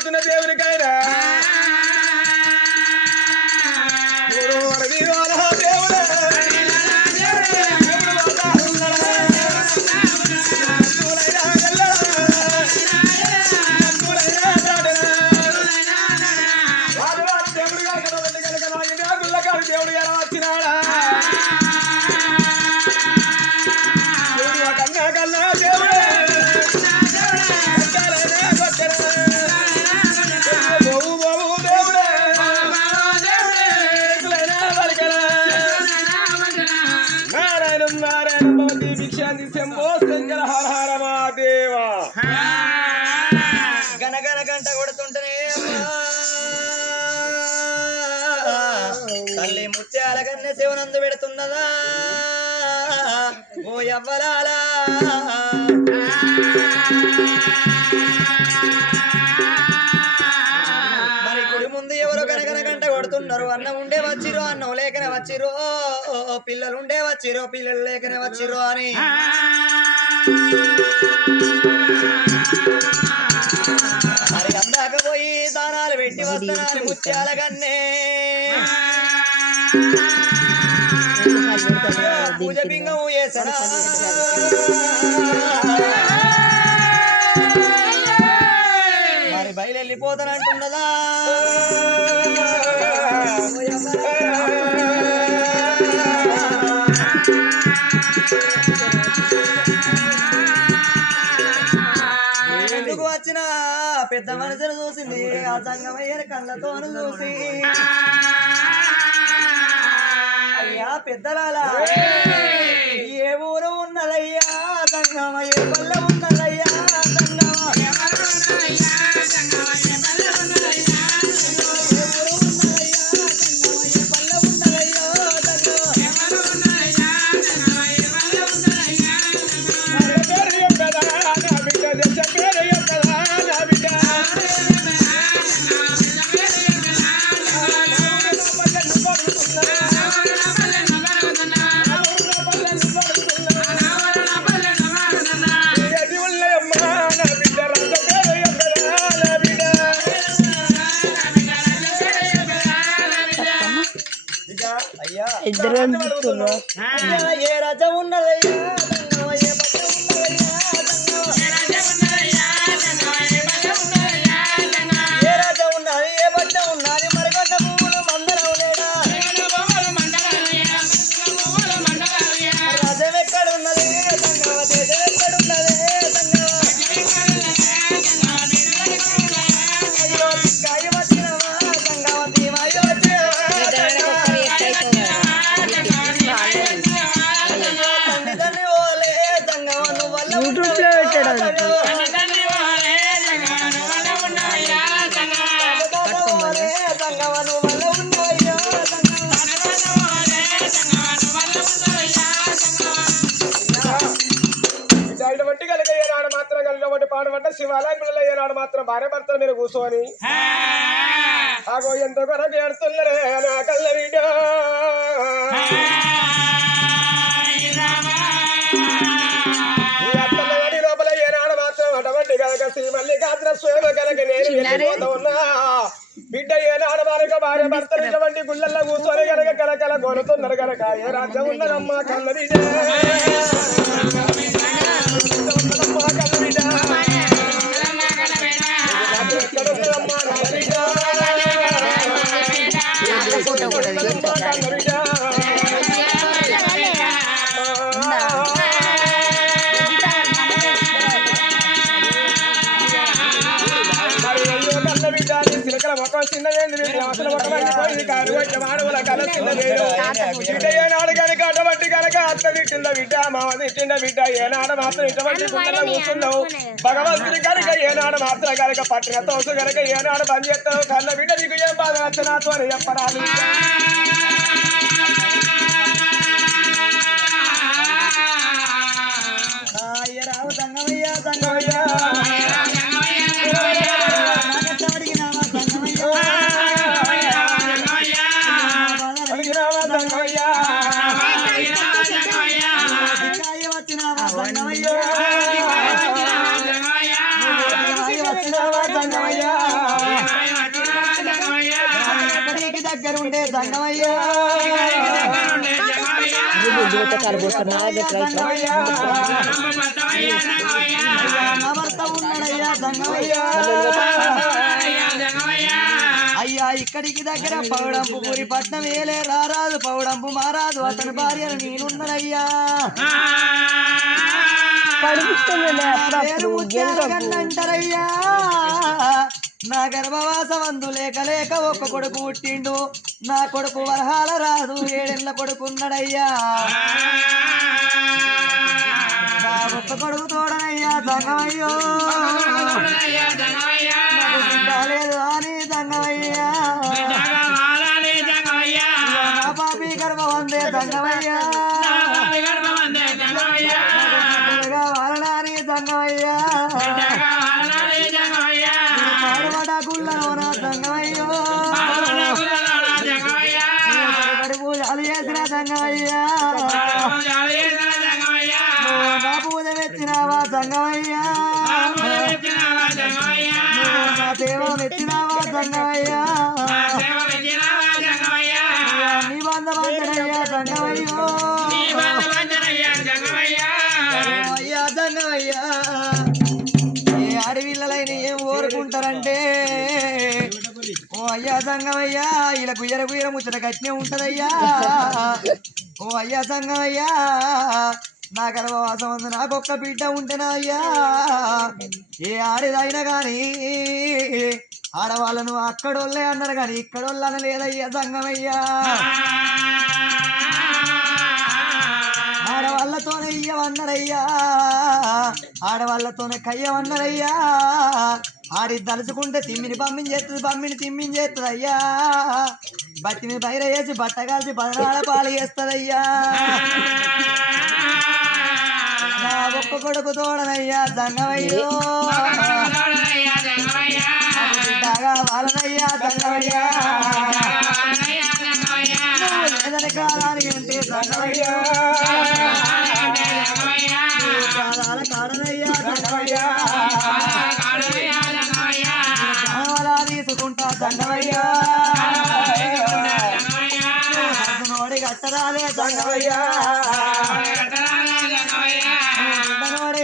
India దేవునికైనా. దేవుడు ఎలా వచ్చినాడా? భిక్షాంతి శంభో శంకర హర హర మహాదేవ గనగన గంట కొడుతుంటేనే. తల్లి ముత్యాల కన్నె శివనందు పెడుతున్నదా. ఓ ఎవ్వలాలా వస్తున్నారు అన్నం ఉండే వచ్చిరో అన్నం లేకనే వచ్చిరో పిల్లలు ఉండే వచ్చిరో పిల్లలు లేకనే వచ్చిరో అని. మరి అందాక పోయి దానాలు పెట్టి వస్తున్నారు ముత్యాల కన్నే. పూజ పింగము చేసనా మరి బయలుపోతానంటున్నదా ఎందుకు వచ్చిన? పెద్ద మనుషులు చూసింది. ఆ సంగమయ్యని కళ్ళతోను చూసి. అయ్యా పెద్దలాలా ఏ ఊరు ఉన్నదయ్యా? సంగమయ్య పల్ల ఇద్దరు ఏ రజ ఉన్నదయ్యా? పాడబడ్డ శివాలయంలో ఏనాడు మాత్రం భార్య భర్తల మీద కూర్చొని ఆగో ఎంత కొరకు ఏడుతున్నరే నా కళ్ళ లోపల ఏనాడు మాత్రం అటువంటి కనుక శ్రీ మల్లికార్జున స్వామి కనుక నేను వెళ్ళిపోతా ఉన్నా. బిడ్డ ఏనాడు వారిక భార్య భర్తలు ఇటువంటి గుళ్ళల్లో కూర్చొని కనుక కలకల కొనుతున్నారు కనుక ఏ రాజ్యం ఉన్నదమ్మా కళ్ళ నీ వాసన మానవుల బిడ్డ ఏనాడు కనుక అటువంటి కనుక అత్త తిట్టింద బిడ్డ మామ తిట్టింద బిడ్డ ఏనాడు మాత్రం ఇటువంటి గుండెలో కూర్చున్నావు భగవంతుని కనుక ఏనాడు మాత్రం కనుక పట్టిన తోసు కనుక ఏనాడు బంద్ చేస్తావు కళ్ళ బిడ్డ నీకు ఏం బాధ నచ్చనాతో అని చెప్పరాదు రావు ఉన్నాడయ్యా సంగమయ్యా అయ్యా ఇక్కడికి దగ్గర పౌడంపు పూరి పట్నం ఏలే రారాదు పౌడంపు మారాదు. అతని భార్యను నేనున్నానయ్యా. పడిపిస్తుందిలే నా గర్భవాసమందు లేక లేక ఒక్క కొడుకు పుట్టిండు. నా కొడుకు వరహాల రాదు ఏడెళ్ళ కొడుకున్నాడయ్యా నా ఒక్క కొడుకు తోడనయ్యా బిడ్డ లేదు అని సంగమయ్యా నా పాపి గర్భం అందే వాలనాని సంగమయ్యా పూజలు చేసిన సంగమయ్యా నా పూజ మెచ్చినావా సంగమయ్యా నా సేవ మెచ్చినావా సంగమయ్యా నీ బంధమంతనయ్యా సంగమయ్యో ఓ అయ్యా సంగమయ్యా అయ్యా సంగమయ్యా ఇలా గుయ్యర గుయ్యర ముచ్చట గట్టినే ఉంటదయ్యా. ఓ అయ్యా సంగమయ్యా నా గర్భవాసం ఉంది నాకొక్క బిడ్డ ఉంటేనా అయ్యా? ఏ ఆడేదైనా కానీ ఆడవాళ్ళను అక్కడోళ్ళే అన్నారు కానీ ఇక్కడోళ్ళు అనలేదయ్యా సంగమయ్యా. ఆడవాళ్ళతోనే ఇయ్యవన్నారయ్యా ఆడవాళ్ళతోనే కయ్యవన్నారయ్యా ఆడి తలుచుకుంటే తిమ్మిని పంపించేస్తుంది చేస్తుంది తిమ్మించేస్తుంది తిమ్మిని అయ్యా బట్టిని బయట వేసి బట్ట కాల్చి పదనాడ పాలు చేస్తుందయ్యా. నా ఒక్క కొడుకు తోడనయ్యా దంగవయ్యో నాకు వాళ్ళనయ్యా దంగవయ్యా కాలానికి ఉంటే దంగవయ్యా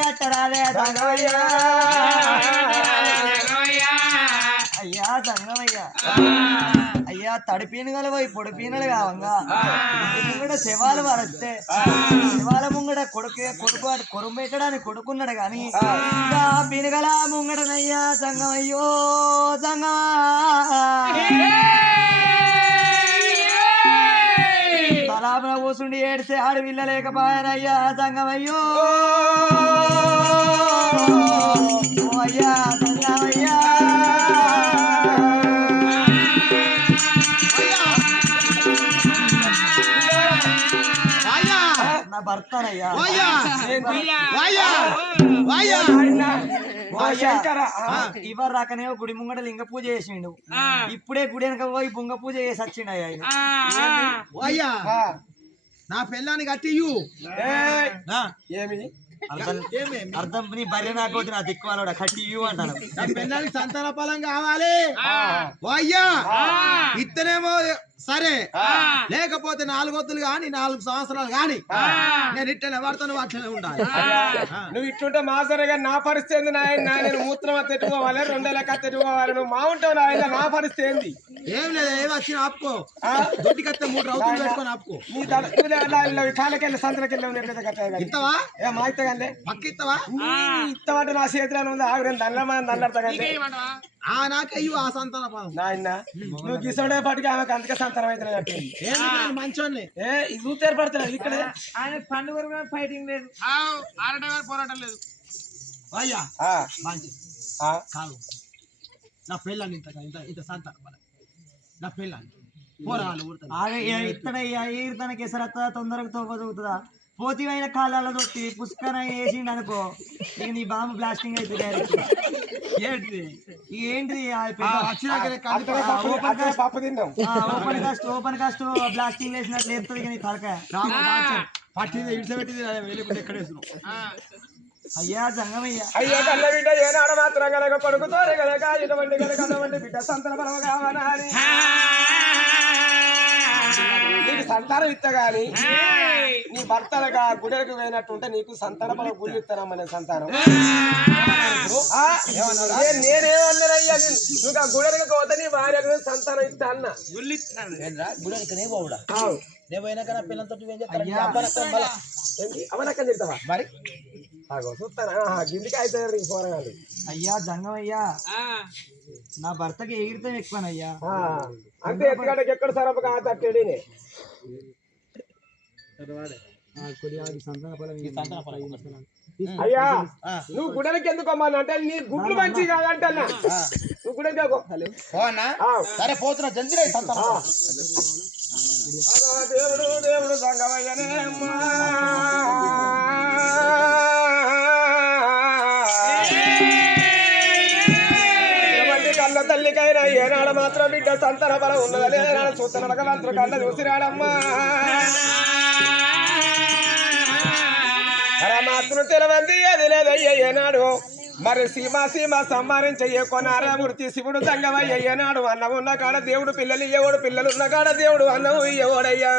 కట్టరాలే అయ్యా దంగమయ్యా అయ్యా తడిపీనగలు పోయి పొడిపీనలు కావంగా. ముంగడ శవాలు వరస్తే శవాల ముంగడ కొడుకు కొడుకు అటు కొరుమెట్టడానికి కొడుకున్నాడు కానీ ఇంకా పీనుగల ముంగడనయ్యా సంగమయ్యో సంగమా. తలాపున కూసుండి ఏడితే ఆడు విల్లలేకపోయానయ్యా సంగమయ్యో. అయ్యా సంగమయ్యా. భర్తనయ్యా. ఇవరు రాకనే గుడి ముంగట లింగ పూజ చేసిండు. ఇప్పుడే గుడి వెనక పోయి బుంగ పూజ చేసి వచ్చిండు అయ్యా నా పెళ్ళాన్ని కట్టియు ఏమి? అర్థం నీ భార్య నాకు నా దిక్కు వాళ్ళోడ కట్టి ఇవ్వు అంటాను. నా పెళ్ళానికి సంతాన ఫలం కావాలి. అయ్యా ఇత్తనేమో సరే. లేకపోతే నాలుగు వద్దులు గాని నాలుగు సంవత్సరాలు గాని. నేను ఇట్టనే వాడుతాను అట్లనే ఉండాలి. నువ్వు ఇట్లుంటే మా సరే కానీ నా పరిస్థితి ఏంది నాయన? నేను మూత్రం అంత ఎట్టుకోవాలి రెండేళ్ళ కత్తి ఎట్టుకోవాలి నువ్వు మా ఉంటావు నాయన నా పరిస్థితి ఏంది? ఏం లేదు ఏమి వచ్చిన ఆపుకో. దొడ్డికత్తే మూడు రౌతులు పెట్టుకొని ఆపుకో. నీ కాళ్ళకెళ్ళి సంతలకెళ్ళి ఉన్నట్లయితే కట్టాయి ఇత్తవా? ఏ మా ఇత్తగానే. పక్క ఇత్తవా ఇత్తమంటే నా చేతిలో ఉంది ఆగు నేను దండమా దండతా కంటే ఆ నాకయ్యు ఆ సంతాన ఫలం నాయన నువ్వు గిసోడే పాటికి ఆమెకు అందుకే సంతానం అయితే మంచోన్ని ఏ ఇది ఇక్కడ. ఆయన పండుగ ఫైటింగ్ లేదు. అయ్యా ఆ, మంచి. ఆ, కాదు. నా పెళ్ళాన్ని ఇంత ఇంత ఇంత సంతాన ఫలం నా పెళ్ళాన్ని. పోరాలు ఇత్తనయ్యా ఈతనకి ఎసరత్తా తొందరగా తోక దూకుతుందా పోతివైన కాలాల దొట్టి పుష్కర వేసిండు అనుకో ఇక నీ బాంబు బ్లాస్టింగ్ అయితే డైరెక్ట్ ఏంటిది? ఏంటిది ఆ, open cast open cast blasting వేసినట్లు లేపుతుంది ఇక నీ తలకాయ. పట్టింది అయ్యా బిడ్డ ఏనాడ మాత్రం కనుక కొడుకుతో కనుక ఇటువంటి కనుక బిడ్డ సంతన సంతానం ఇస్తా గాని నీ భర్తలుగా గుడెలకు పోయినట్టుంటే నీకు సంతాన బలం గుళ్ళు ఇస్తానమ్మనే సంతానం నిన్ను? నువ్వు ఆ గుడెలకు పోతే నీ భార్యకు సంతానం ఇస్తా అన్న గుడికి పోవుడా ఆవు. నేను పోయినాక నా పిల్లలతో ఏం. ఏంటి? అవనక్కని తిడతావా మరి అయ్యా జంగం అయ్యా. నా భర్తకి ఎగిరితం ఎక్కువనయ్యా ఆ, అంతే ఎత్తుగడకి ఎక్కడ సరపు కాతట్టేడినే అయ్యా నువ్వు గుడెలకి ఎందుకు అమ్మాను అంటే నీ గుడ్లు మంచి కాదంటన్నా నువ్వు గుడెకి సరే పోతున్నా జల్దీ సంతానం దేవుడు దేవుడు సంగమయ్యనే అమ్మా. తల్లికైనా ఏనాడ మాత్రం బిడ్డ సంతన బలం ఉన్నదని ఏనాడు చూస్తున్నాడు మాత్రం కళ్ళ చూసిరాడమ్మా మాత్రం తెలవంది అది లేదయ్య ఏనాడు. మరి సీమ సీమ సంహరించయ్యే కొనారామూర్తి శివుడు సంగమయ్య ఏనాడు. అన్నం ఉన్న కాడ దేవుడు పిల్లలు ఇయ్యవాడు పిల్లలు ఉన్న కాడ దేవుడు అన్నం ఇయ్యవాడయ్యా.